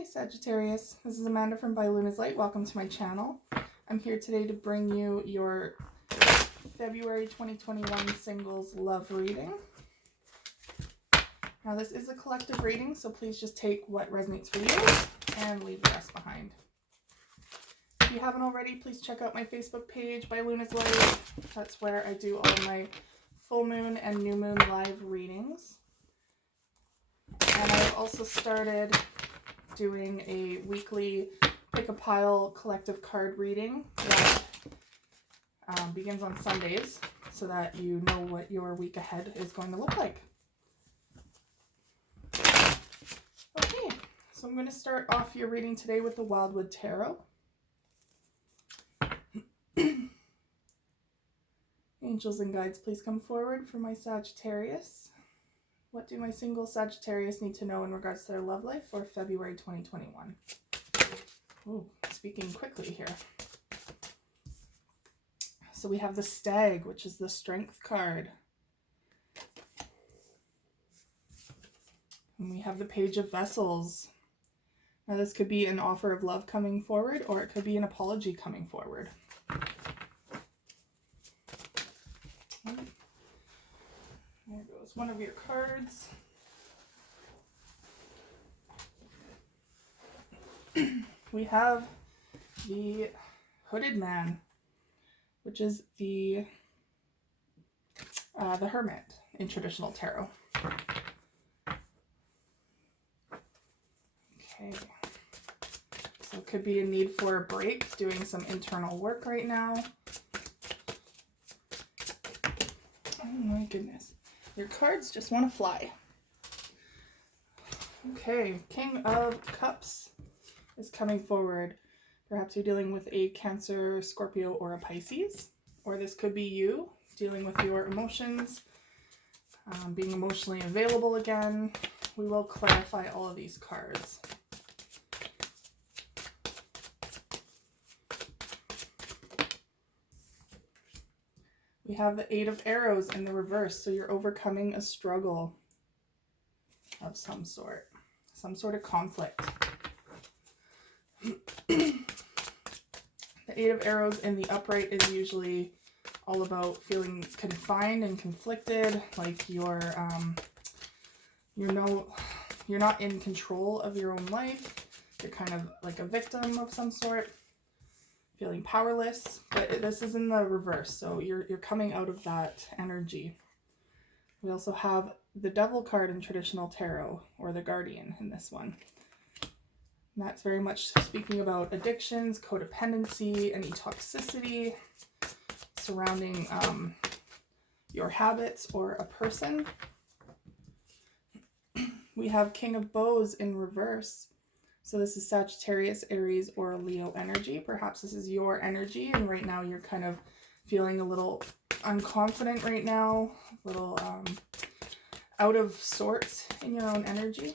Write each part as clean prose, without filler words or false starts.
Hi Sagittarius, this is Amanda from By Luna's Light. Welcome to my channel. I'm here today to bring you your February 2021 singles love reading. Now this is a collective reading, so please just take what resonates for you and leave the rest behind. If you haven't already, please check out my Facebook page, By Luna's Light. That's where I do all my full moon and new moon live readings. And I've also started doing a weekly pick a pile collective card reading that begins on Sundays so that you know what your week ahead is going to look like. Okay, so I'm going to start off your reading today with the Wildwood Tarot. Angels and guides, please come forward for my Sagittarius. What do my single Sagittarius need to know in regards to their love life for February 2021? Ooh, speaking quickly here. So we have the Stag, which is the Strength card. And we have the Page of Vessels. Now this could be an offer of love coming forward, or it could be an apology coming forward. There goes one of your cards. We have the Hooded Man, which is the Hermit in traditional tarot. Okay, so it could be a need for a break, doing some internal work right now. Oh my goodness. Your cards just want to fly. Okay, King of Cups is coming forward. Perhaps you're dealing with a Cancer, Scorpio, or a Pisces. Or this could be you dealing with your emotions, being emotionally available again. We will clarify all of these cards. We have the Eight of Arrows in the reverse, so you're overcoming a struggle of some sort of conflict. The Eight of Arrows in the upright is usually all about feeling confined and conflicted, like you're not in control of your own life. You're kind of like a victim of some sort. Feeling powerless, but this is in the reverse, so you're coming out of that energy. We also have the Devil card in traditional tarot, or the Guardian in this one. And that's very much speaking about addictions, codependency, any toxicity surrounding your habits or a person. We have King of Bows in reverse. So this is Sagittarius, Aries, or Leo energy. Perhaps this is your energy, and right now you're kind of feeling a little unconfident right now, a little out of sorts in your own energy.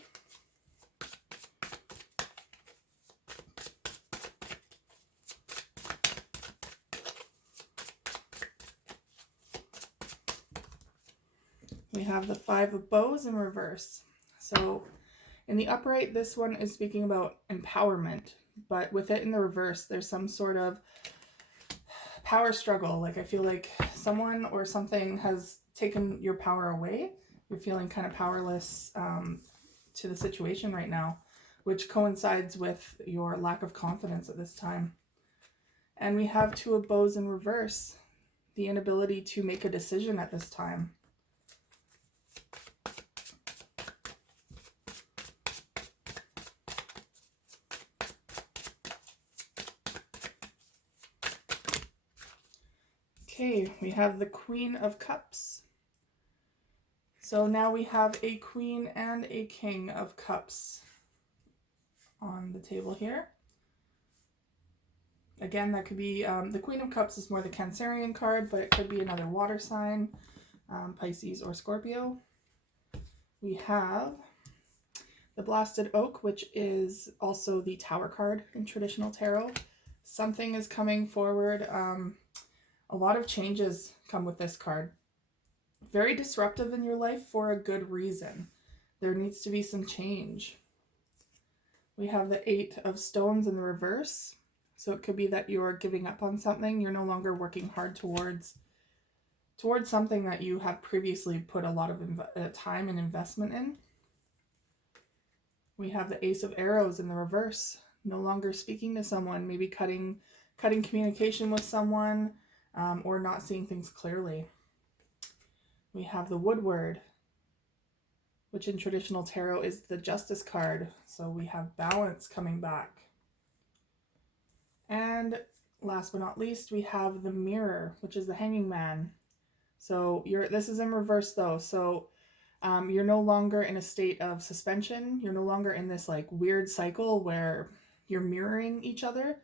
We have the Five of Bows in reverse. So in the upright, this one is speaking about empowerment, but with it in the reverse, there's some sort of power struggle. Like I feel like someone or something has taken your power away. You're feeling kind of powerless to the situation right now, which coincides with your lack of confidence at this time. And we have Two of Bows in reverse, the inability to make a decision at this time. Okay, we have the Queen of Cups. So now we have a Queen and a King of Cups on the table here. Again, that could be, the Queen of Cups is more the Cancerian card, but it could be another water sign, Pisces or Scorpio. We have the Blasted Oak, which is also the Tower card in traditional tarot. Something is coming forward. A lot of changes come with this card. Very disruptive in your life for a good reason. There needs to be some change. We have the 8 of Stones in the reverse. So it could be that you're giving up on something. You're no longer working hard towards something that you have previously put a lot of time and investment in. We have the Ace of Arrows in the reverse. No longer speaking to someone, maybe cutting communication with someone, or not seeing things clearly. We have the Woodward, which in traditional tarot is the Justice card. So we have balance coming back. And last but not least, we have the Mirror, which is the Hanging Man. So this is in reverse though. So you're no longer in a state of suspension. You're no longer in this like weird cycle where you're mirroring each other.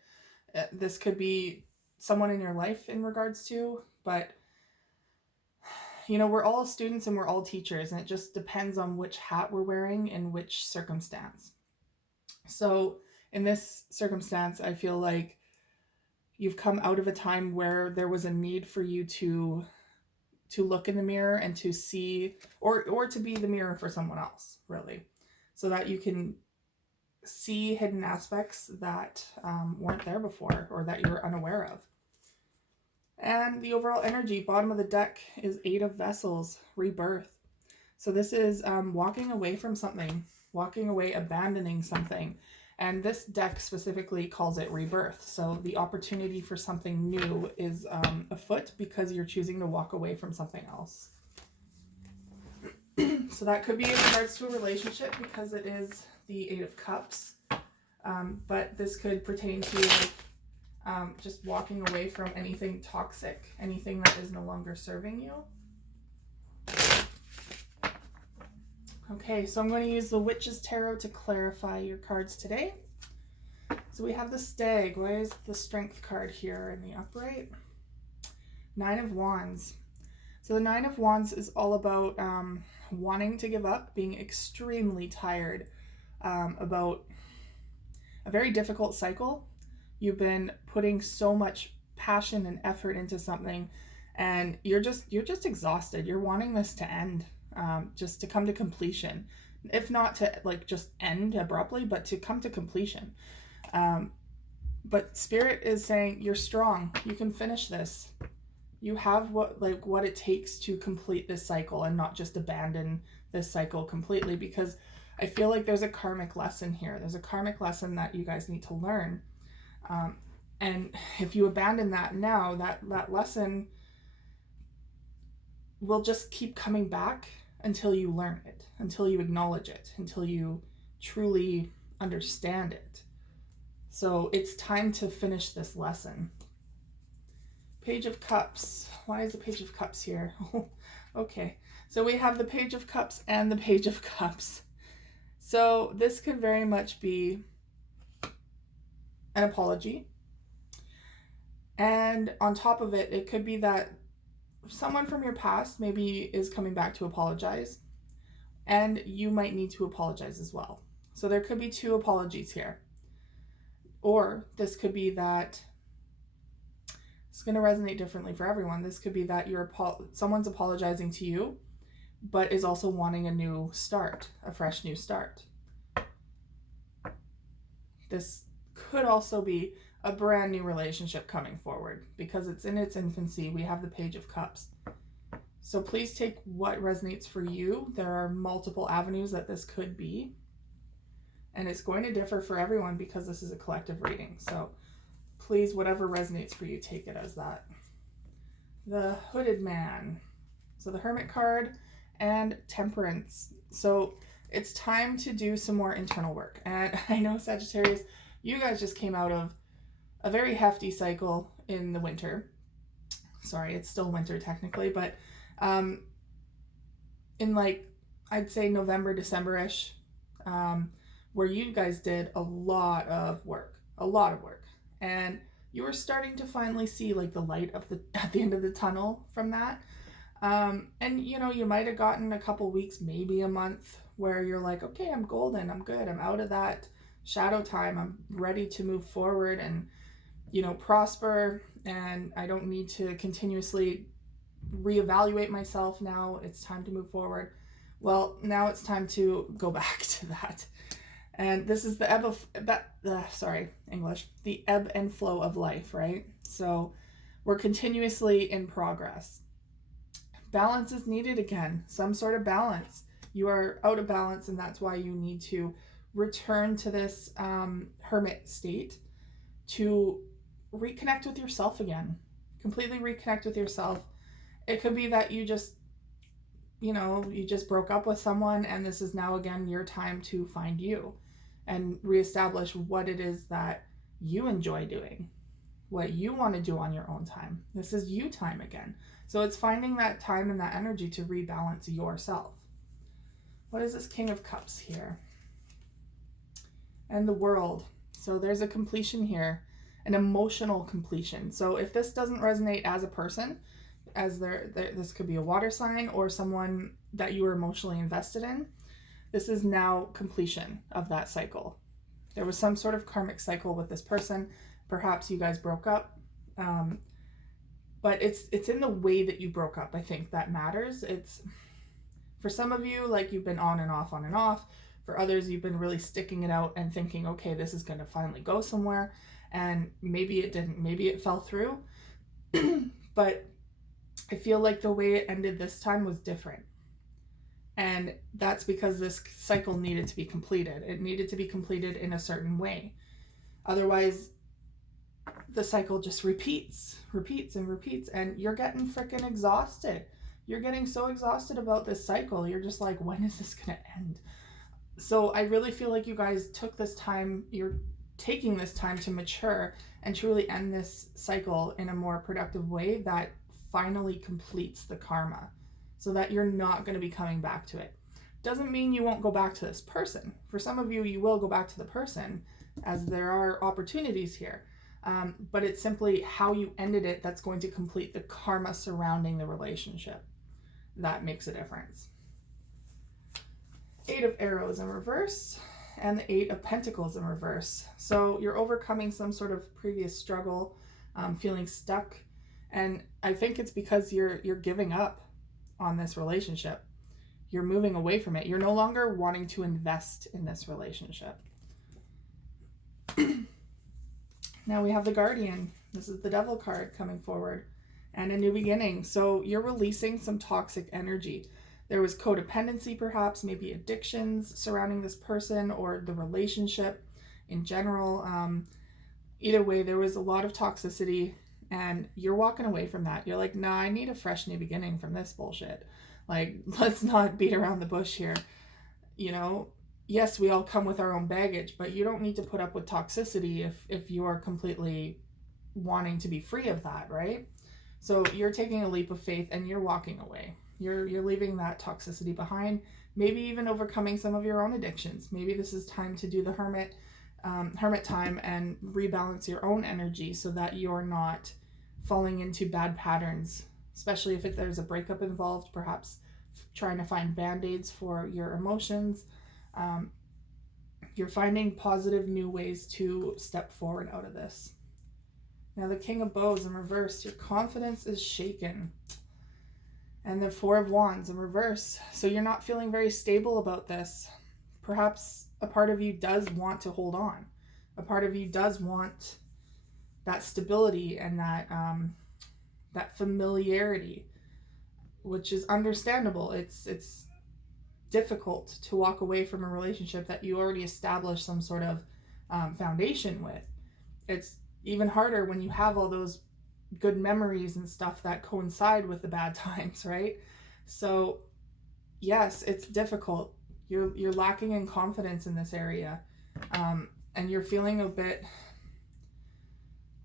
This could be someone in your life in regards to, but you know, we're all students and we're all teachers, and it just depends on which hat we're wearing in which circumstance. So in this circumstance, I feel like you've come out of a time where there was a need for you to look in the mirror and to see, or to be the mirror for someone else, really, so that you can see hidden aspects that weren't there before or that you were unaware of. And the overall energy, bottom of the deck, is 8 of Vessels, rebirth. So this is walking away from something, walking away, abandoning something. And this deck specifically calls it rebirth. So the opportunity for something new is afoot because you're choosing to walk away from something else. So that could be in regards to a relationship because it is the 8 of Cups. But this could pertain to just walking away from anything toxic, anything that is no longer serving you. Okay, so I'm going to use the Witch's Tarot to clarify your cards today. So we have the Stag. Why is the Strength card here in the upright? 9 of Wands. So the 9 of Wands is all about wanting to give up, being extremely tired about a very difficult cycle. You've been putting so much passion and effort into something, and you're just exhausted. You're wanting this to end, just to come to completion. If not to like just end abruptly, but to come to completion. But Spirit is saying you're strong. You can finish this. You have what it takes to complete this cycle and not just abandon this cycle completely, because I feel like there's a karmic lesson here. There's a karmic lesson that you guys need to learn. And if you abandon that now, that lesson will just keep coming back until you learn it, until you acknowledge it, until you truly understand it. So it's time to finish this lesson. Page of Cups. Why is the Page of Cups here? Okay. So we have the Page of Cups and the Page of Cups. So this could very much be an apology. And on top of it, it could be that someone from your past maybe is coming back to apologize, and you might need to apologize as well. So there could be 2 apologies here. Or this could be that it's going to resonate differently for everyone. This could be that someone's apologizing to you, but is also wanting a new start, a fresh new start. This could also be a brand new relationship coming forward because it's in its infancy. We have the Page of Cups. So please take what resonates for you. There are multiple avenues that this could be, and it's going to differ for everyone because this is a collective reading. So please, whatever resonates for you, take it as that. The Hooded Man. So the Hermit card and Temperance. So it's time to do some more internal work. And I know, Sagittarius, you guys just came out of a very hefty cycle in the winter. Sorry, it's still winter technically, but in like, I'd say November, December-ish, where you guys did a lot of work. And you were starting to finally see like the light of at the end of the tunnel from that. And you know, you might have gotten a couple weeks, maybe a month, where you're like, okay, I'm golden, I'm good, I'm out of that shadow time, I'm ready to move forward and, you know, prosper, and I don't need to continuously reevaluate myself. Now it's time to move forward. Well, now it's time to go back to that. And this is the the ebb and flow of life, right? So we're continuously in progress. Balance is needed again, some sort of balance. You are out of balance, and that's why you need to return to this hermit state to reconnect with yourself again. Completely reconnect with yourself. It could be that you just broke up with someone, and this is now again your time to find you and reestablish what it is that you enjoy doing, what you want to do on your own time. This is you time again. So it's finding that time and that energy to rebalance yourself. What is this King of Cups here? And the World. So there's a completion here, an emotional completion. So if this doesn't resonate as a person, as this could be a water sign or someone that you were emotionally invested in, this is now completion of that cycle. There was some sort of karmic cycle with this person. Perhaps you guys broke up. But it's in the way that you broke up, I think, that matters. It's, for some of you, like, you've been on and off, on and off. For others, you've been really sticking it out and thinking, okay, this is going to finally go somewhere. And maybe it didn't. Maybe it fell through. But I feel like the way it ended this time was different. And that's because this cycle needed to be completed. It needed to be completed in a certain way. Otherwise, the cycle just repeats, and you're getting freaking exhausted. You're getting so exhausted about this cycle. You're just like, when is this going to end? So I really feel like you guys took this time, you're taking this time to mature and truly end this cycle in a more productive way that finally completes the karma, so that you're not going to be coming back to it. Doesn't mean you won't go back to this person. For some of you, you will go back to the person, as there are opportunities here. But it's simply how you ended it that's going to complete the karma surrounding the relationship. That makes a difference. 8 of Arrows in reverse, and the 8 of Pentacles in reverse. So you're overcoming some sort of previous struggle, feeling stuck. And I think it's because you're giving up on this relationship. You're moving away from it. You're no longer wanting to invest in this relationship. Now we have the Guardian. This is the Devil card coming forward, and a new beginning. So you're releasing some toxic energy. There was codependency, perhaps, maybe addictions surrounding this person or the relationship in general. Either way, there was a lot of toxicity, and you're walking away from that. You're like, nah, I need a fresh new beginning from this bullshit. Like, let's not beat around the bush here. You know, yes, we all come with our own baggage, but you don't need to put up with toxicity if you are completely wanting to be free of that, right? So you're taking a leap of faith and you're walking away. You're leaving that toxicity behind, maybe even overcoming some of your own addictions. Maybe this is time to do the hermit time and rebalance your own energy so that you're not falling into bad patterns, especially if there's a breakup involved, perhaps trying to find band-aids for your emotions. You're finding positive new ways to step forward out of this. Now the King of Bows in reverse, your confidence is shaken. And the 4 of Wands in reverse. So you're not feeling very stable about this. Perhaps a part of you does want to hold on. A part of you does want that stability and that familiarity, which is understandable. It's difficult to walk away from a relationship that you already established some sort of foundation with. It's even harder when you have all those good memories and stuff that coincide with the bad times, right? So yes, it's difficult. You're lacking in confidence in this area, and you're feeling a bit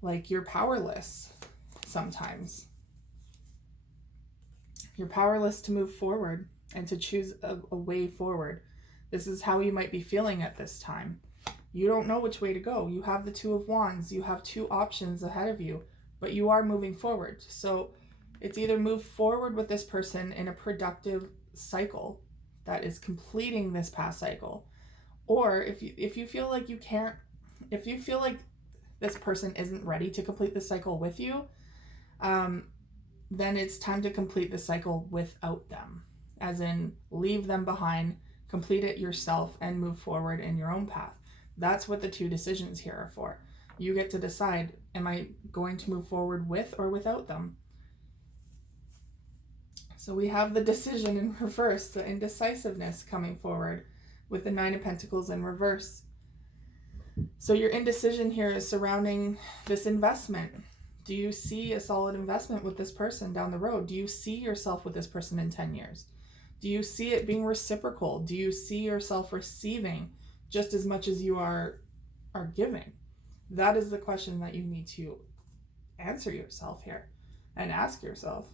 like you're powerless sometimes. You're powerless to move forward and to choose a way forward. This is how you might be feeling at this time. You don't know which way to go. You have the 2 of Wands. You have 2 options ahead of you, but you are moving forward. So it's either move forward with this person in a productive cycle that is completing this past cycle, or if you feel like you can't, if you feel like this person isn't ready to complete the cycle with you, then it's time to complete the cycle without them, as in leave them behind, complete it yourself, and move forward in your own path. That's what the 2 decisions here are for. You get to decide, am I going to move forward with or without them? So we have the decision in reverse, the indecisiveness coming forward with the 9 of Pentacles in reverse. So your indecision here is surrounding this investment. Do you see a solid investment with this person down the road? Do you see yourself with this person in 10 years? Do you see it being reciprocal? Do you see yourself receiving just as much as you are giving? That is the question that you need to answer yourself here and ask yourself.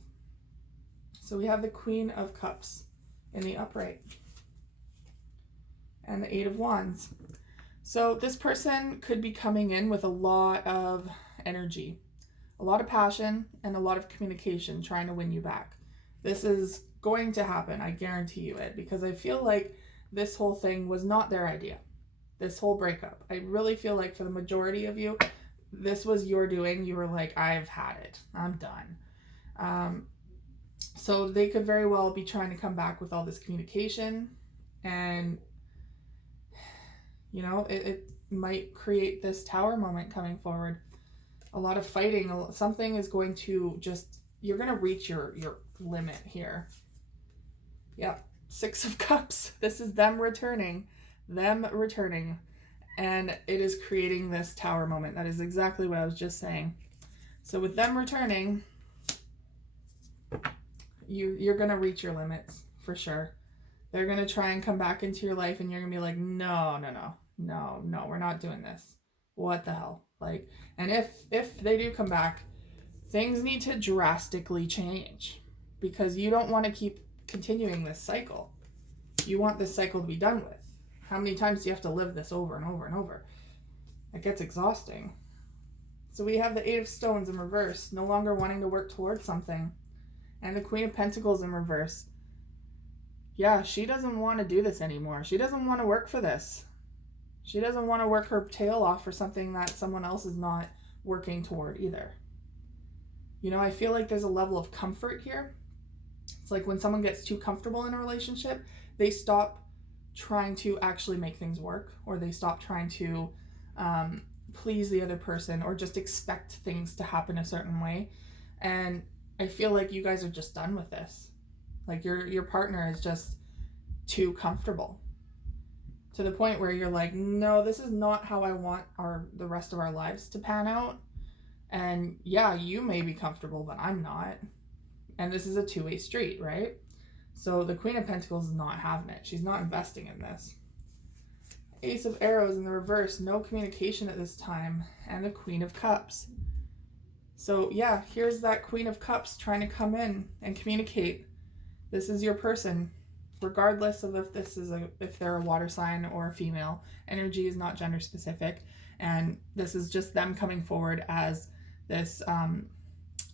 So we have the Queen of Cups in the upright and the 8 of Wands. So this person could be coming in with a lot of energy, a lot of passion, and a lot of communication, trying to win you back. This is going to happen, I guarantee you it, because I feel like this whole thing was not their idea. This whole breakup, I really feel like for the majority of you, this was your doing. You were like, I've had it, I'm done. So they could very well be trying to come back with all this communication, and you know, it might create this tower moment coming forward. A lot of fighting. Something is going to just, you're going to reach your limit here. Yep. 6 of Cups. This is them returning. And it is creating this tower moment. That is exactly what I was just saying. So with them returning, you're going to reach your limits for sure. They're going to try and come back into your life, and you're going to be like, no, we're not doing this. What the hell? Like, and if they do come back, things need to drastically change, because you don't want to keep continuing this cycle. You want this cycle to be done with. How many times do you have to live this over and over and over? It gets exhausting. So we have the 8 of Stones in reverse, no longer wanting to work towards something, and the Queen of Pentacles in reverse. Yeah, she doesn't want to do this anymore. She doesn't want to work for this. She doesn't want to work her tail off for something that someone else is not working toward either. You know, I feel like there's a level of comfort here. It's like when someone gets too comfortable in a relationship, they stop trying to actually make things work, or they stop trying to please the other person, or just expect things to happen a certain way. And I feel like you guys are just done with this. Like your partner is just too comfortable, to the point where you're like, no, this is not how I want the rest of our lives to pan out. And yeah, you may be comfortable, but I'm not. And this is a two-way street, right? So the Queen of Pentacles is not having it. She's not investing in this. Ace of Arrows in the reverse, no communication at this time. And the Queen of Cups. So yeah, here's that Queen of Cups trying to come in and communicate. This is your person. Regardless of if they're a water sign or a female, energy is not gender specific, and this is just them coming forward as this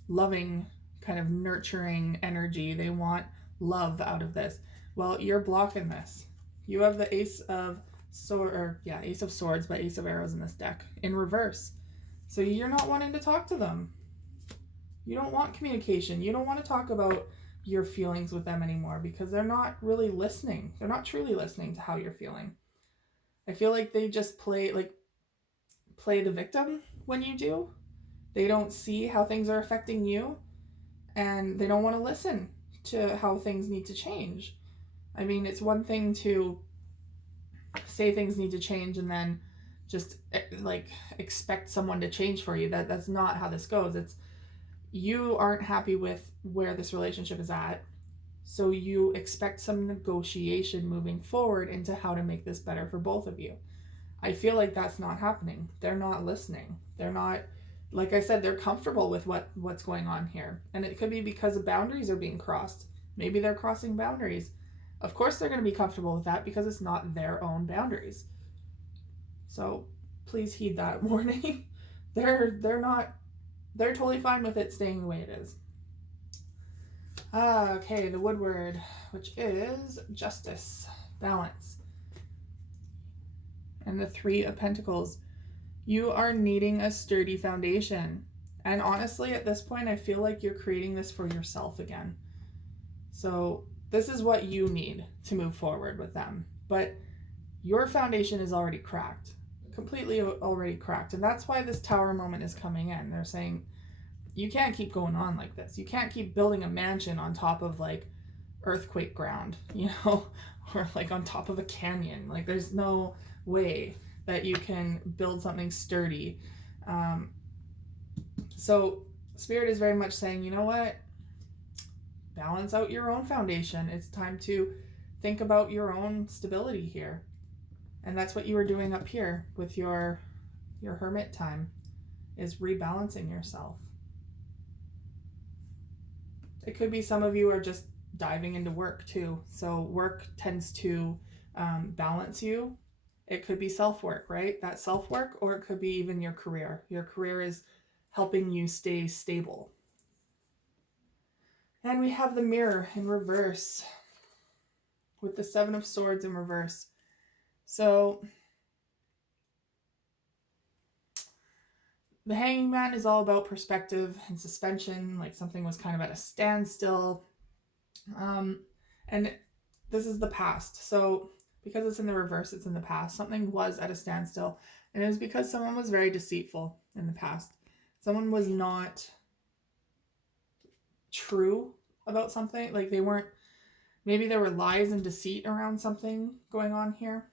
loving, kind of nurturing energy. They want love out of this. Well, you're blocking this. You have the Ace of Swords, but Ace of Arrows in this deck in reverse. So you're not wanting to talk to them. You don't want communication. You don't want to talk about your feelings with them anymore, because they're not really listening. They're not truly listening to how you're feeling. I feel like they just play the victim when you do. They don't see how things are affecting you, and they don't want to listen to how things need to change. I mean, it's one thing to say things need to change and then just like expect someone to change for you. That's not how this goes. It's you aren't happy with where this relationship is at, so you expect some negotiation moving forward into how to make this better for both of you. I feel like that's not happening. They're not listening. They're not, like I said, they're comfortable with what's going on here. And it could be because the boundaries are being crossed. Maybe they're crossing boundaries. Of course they're going to be comfortable with that, because it's not their own boundaries. So please heed that warning. They're totally fine with it staying the way it is. Okay, the Woodward, which is justice, balance. And the 3 of Pentacles. You are needing a sturdy foundation. And honestly, at this point, I feel like you're creating this for yourself again. So this is what you need to move forward with them. But your foundation is already cracked, completely already cracked. And that's why this Tower moment is coming in. They're saying, you can't keep going on like this. You can't keep building a mansion on top of like earthquake ground, or like on top of a canyon. Like there's no way that you can build something sturdy. So Spirit is very much saying, you know what? Balance out your own foundation. It's time to think about your own stability here. And that's what you were doing up here with your hermit time, is rebalancing yourself. It could be some of you are just diving into work too. So work tends to balance you. It could be self-work, right? That self-work, or it could be even your career. Your career is helping you stay stable. And we have the Mirror in reverse with the Seven of Swords in reverse. So the Hanging Man is all about perspective and suspension, like something was kind of at a standstill. And this is the past. So because it's in the reverse, it's in the past. Something was at a standstill. And it was because someone was very deceitful in the past. Someone was not true about something. Like they weren't, maybe there were lies and deceit around something going on here.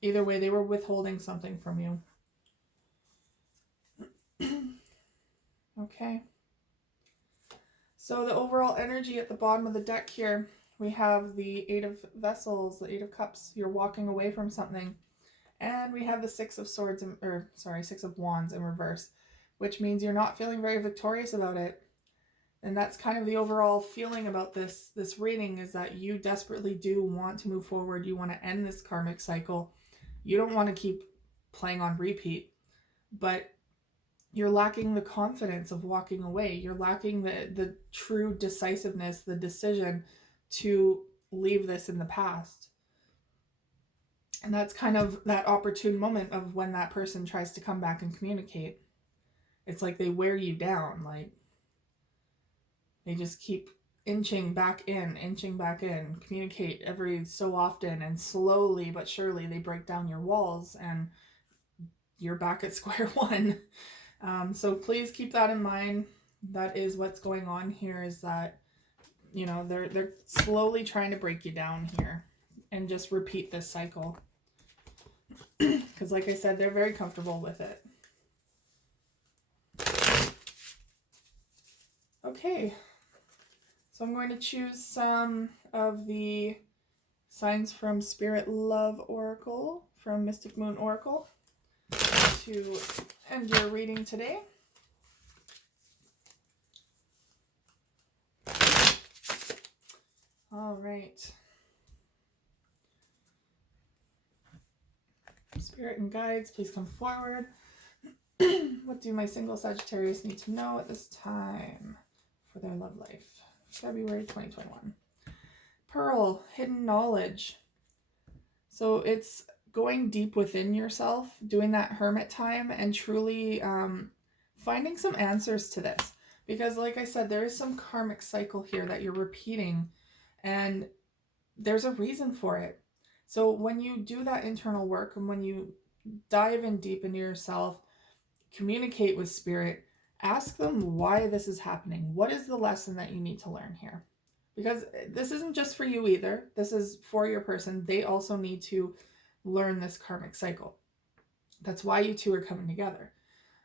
Either way, they were withholding something from you. Okay. So the overall energy at the bottom of the deck here, we have the Eight of Vessels, the Eight of Cups. You're walking away from something. And we have the Six of Swords, Six of Wands in reverse, which means you're not feeling very victorious about it. And that's kind of the overall feeling about this reading, is that you desperately do want to move forward. You want to end this karmic cycle. You don't want to keep playing on repeat, but you're lacking the confidence of walking away. You're lacking the true decisiveness, the decision to leave this in the past. And that's kind of that opportune moment of when that person tries to come back and communicate. It's like they wear you down. Like they just keep inching back in, communicate every so often, and slowly but surely they break down your walls and you're back at square one. So please keep that in mind. That is what's going on here, is that, they're slowly trying to break you down here and just repeat this cycle. Because like I said, they're very comfortable with it. Okay. So I'm going to choose some of the signs from Spirit Love Oracle, from Mystic Moon Oracle, to end your reading today. All right. Spirit and guides, please come forward. What do my single Sagittarius need to know at this time for their love life? February 2021. Pearl, hidden knowledge. So it's going deep within yourself, doing that hermit time, and truly finding some answers to this. Because like I said, there is some karmic cycle here that you're repeating, and there's a reason for it. So when you do that internal work, and when you dive in deep into yourself, communicate with Spirit, ask them why this is happening. What is the lesson that you need to learn here? Because this isn't just for you either. This is for your person. They also need to learn this karmic cycle. That's why you two are coming together.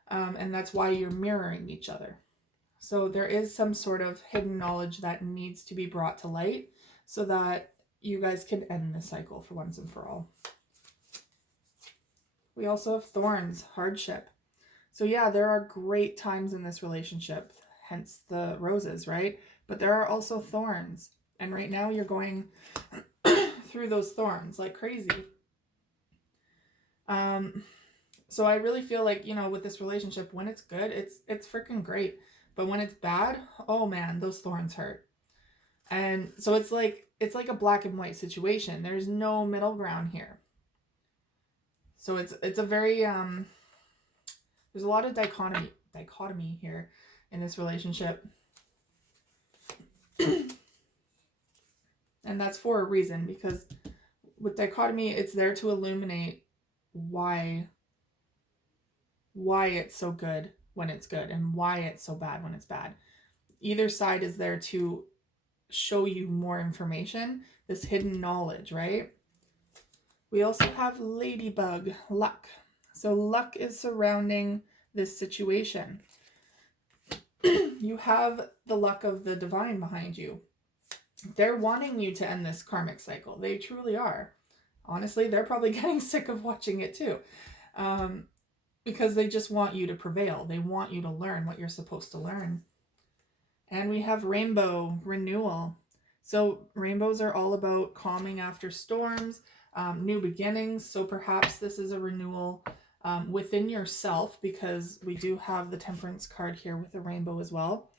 And that's why you're mirroring each other. So there is some sort of hidden knowledge that needs to be brought to light so that you guys can end the cycle for once and for all. We also have thorns, hardship. So yeah, there are great times in this relationship, hence the roses, right? But there are also thorns. And right now you're going through those thorns like crazy. So I really feel like, with this relationship, when it's good, it's freaking great. But when it's bad, oh man, those thorns hurt. And so it's like a black and white situation. There's no middle ground here. So it's a very there's a lot of dichotomy here in this relationship. And that's for a reason, because with dichotomy, it's there to illuminate why it's so good when it's good and why it's so bad when it's bad. Either side is there to show you more information, this hidden knowledge, right? We also have ladybug, luck. So luck is surrounding this situation. You have the luck of the divine behind you. They're wanting you to end this karmic cycle. They truly are. Honestly, they're probably getting sick of watching it too. Because they just want you to prevail. They want you to learn what you're supposed to learn. And we have rainbow, renewal. So rainbows are all about calming after storms, new beginnings. So perhaps this is a renewal within yourself, because we do have the temperance card here with the rainbow as well.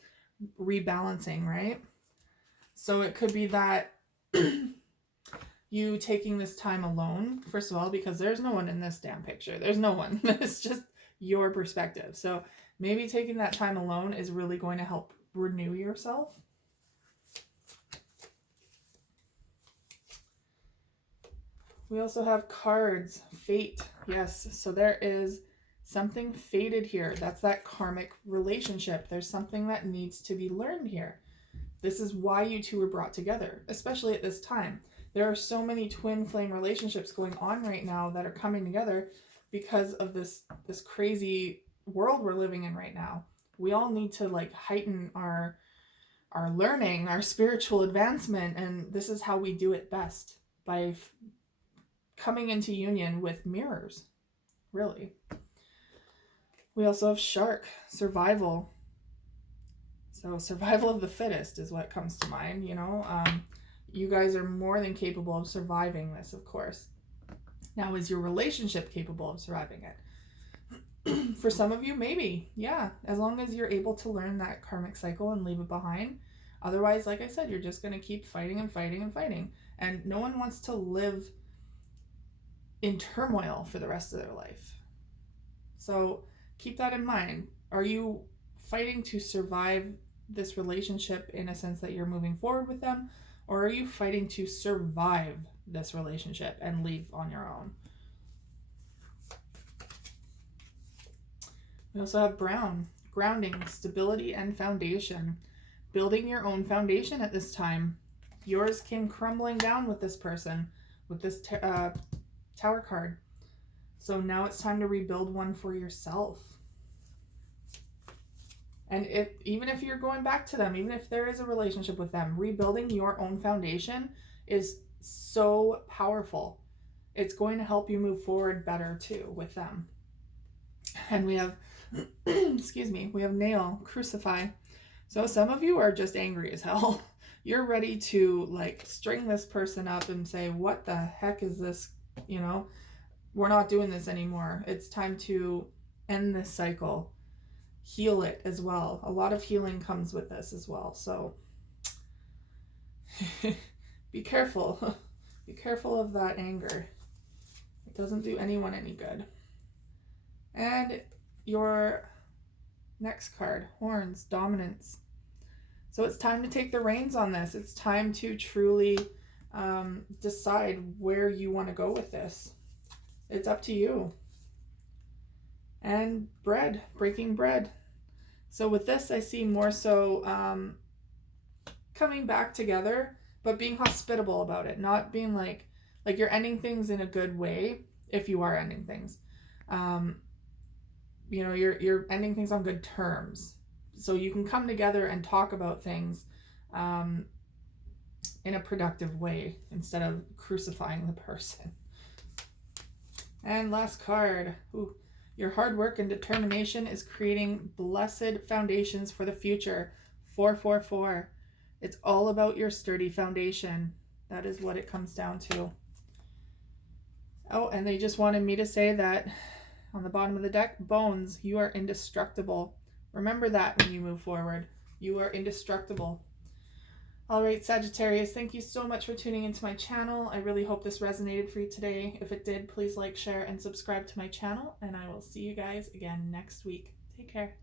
Rebalancing, right? So it could be that you taking this time alone, first of all, because there's no one in this damn picture. There's no one. It's just your perspective. So maybe taking that time alone is really going to help renew yourself. We also have cards, fate. Yes, so there is something fated here. That's that karmic relationship. There's something that needs to be learned here. This is why you two were brought together, especially at this time. There are so many twin flame relationships going on right now that are coming together because of this crazy world we're living in right now. We all need to like heighten our learning, our spiritual advancement, and this is how we do it best, by coming into union with mirrors, really. We also have shark, survival. So survival of the fittest is what comes to mind, you know. You guys are more than capable of surviving this, of course. Now, is your relationship capable of surviving it? For some of you, maybe, yeah, as long as you're able to learn that karmic cycle and leave it behind. Otherwise, like I said, you're just going to keep fighting and fighting and fighting. And no one wants to live in turmoil for the rest of their life. So keep that in mind. Are you fighting to survive this relationship in a sense that you're moving forward with them? Or are you fighting to survive this relationship and leave on your own? We also have brown, grounding, stability, and foundation. Building your own foundation at this time. Yours came crumbling down with this person, with this Tower card. So now it's time to rebuild one for yourself. And even if you're going back to them, even if there is a relationship with them, rebuilding your own foundation is so powerful. It's going to help you move forward better too with them. And we have, excuse me, we have nail, crucify. So some of you are just angry as hell. You're ready to like string this person up and say, what the heck is this? You know, we're not doing this anymore. It's time to end this cycle. Heal it as well. A lot of healing comes with this as well. So be careful. Be careful of that anger. It doesn't do anyone any good. And your next card, horns, dominance. So it's time to take the reins on this. It's time to truly decide where you want to go with this. It's up to you. And bread, breaking bread. So with this, I see more so coming back together, but being hospitable about it, not being like you're ending things in a good way. If you are ending things, you know, you're ending things on good terms, so you can come together and talk about things in a productive way instead of crucifying the person. And last card. Ooh. Your hard work and determination is creating blessed foundations for the future. 444. It's all about your sturdy foundation. That is what it comes down to. Oh, and they just wanted me to say that on the bottom of the deck, bones, you are indestructible. Remember that when you move forward. You are indestructible. All right, Sagittarius, thank you so much for tuning into my channel. I really hope this resonated for you today. If it did, please like, share, and subscribe to my channel, and I will see you guys again next week. Take care.